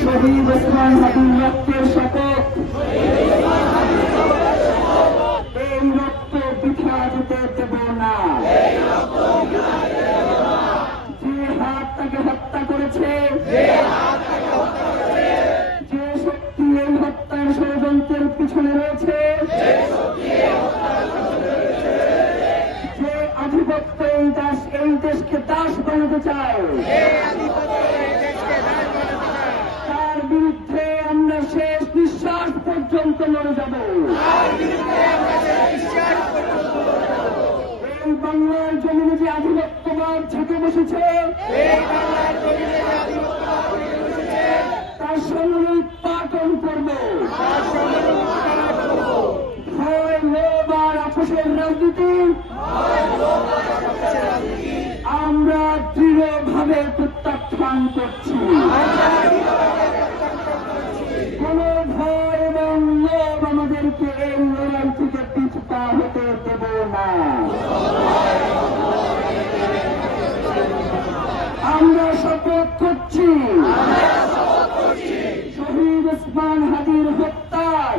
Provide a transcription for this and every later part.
শহীদ ওসমান হাদির রক্তের শপথ, এই রক্ত বৃথা যেতে দেব না। যে হাত তাকে হত্যা করেছে, যে শক্তি এই হত্যার ষড়যন্ত্রের পিছনে রয়েছে, যে আধিপত্য এই দেশকে দাস বানাতে চায়, তার বিরুদ্ধে আমরা শেষ নিঃশ্বাস পর্যন্ত লড়ে যাব। এই বাংলার জমিনে যে আধিপত্যবাদ ঝেঁকে বসেছে, তার সামরিক পাটন করব। ভয়, লোভ আর আপোষের রাজনীতি আমরা দৃঢ়ভাবে প্রত্যাখ্যান করছি। কোন ভয় এবং লোভ আমাদেরকে এই লড়াই থেকে পিছপা হতে দেব না। আমরা শপথ করছি শহীদ ওসমান হাদির হত্যার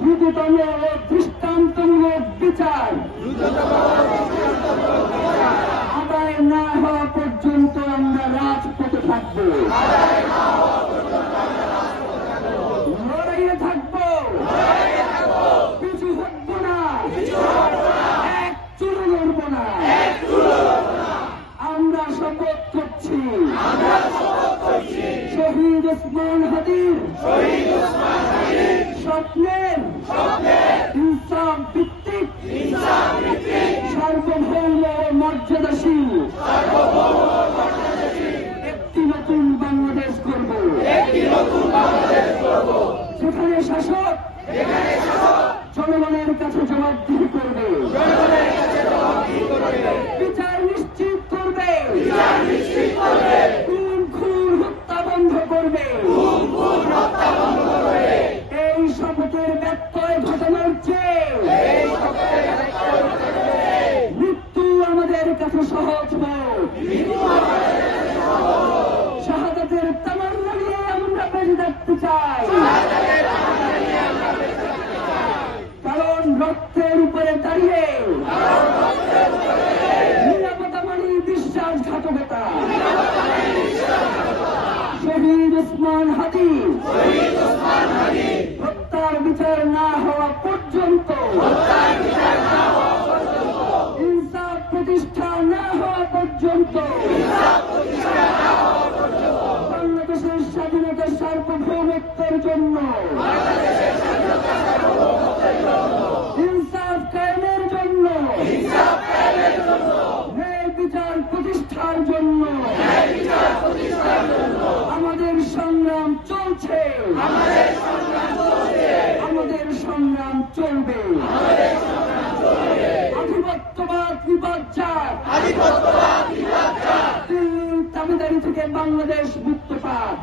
দ্রুততম ও দৃষ্টান্তমূলক বিচার আদায় না হওয়া পর্যন্ত আমরা রাজপথে থাকব, লড়াইয়ে থাকব, পিছু হটব না, এক চুলো লড়ব না। আমরা শপথ করছি শহীদ ওসমান হাদির স্বপ্নের ইনসাফ ভিত্তিক সার্বভৌম ও মর্যাদাশীল একটি নতুন বাংলাদেশ করব, যেখানে শাসক জনগণের কাছে জবাবদিহি করবে, বিচার নিশ্চিত করবে, খুন হত্যা বন্ধ করবে। এই শপথের ব্যত্যয় ঘটানোর চেয়ে মৃত্যু আমাদের কাছে সহজ হোক। শাহাদাতের তামান্না নিয়ে আমরা বেঁচে থাকতে চাই, কারণ রক্তের উপরে দাঁড়িয়ে নিরাপত্তা মানে বিশ্বাসঘাতকতা। শহীদ ওসমান হাদি হত্যার বিচার না হওয়া পর্যন্ত, ইনসাফ প্রতিষ্ঠা না হওয়া পর্যন্ত বাংলাদেশের স্বাধীনতা সার্বভৌমত্বের জন্য, ইনসাফ কায়েমের জন্য, ন্যায় বিচার প্রতিষ্ঠার জন্য আমাদের সংগ্রাম চলছে, আমাদের সংগ্রাম চলবে। আধিপত্যবাদ বিপদ চায়, দিল্লির দাবিদারি থেকে বাংলাদেশ মুক্ত পাক।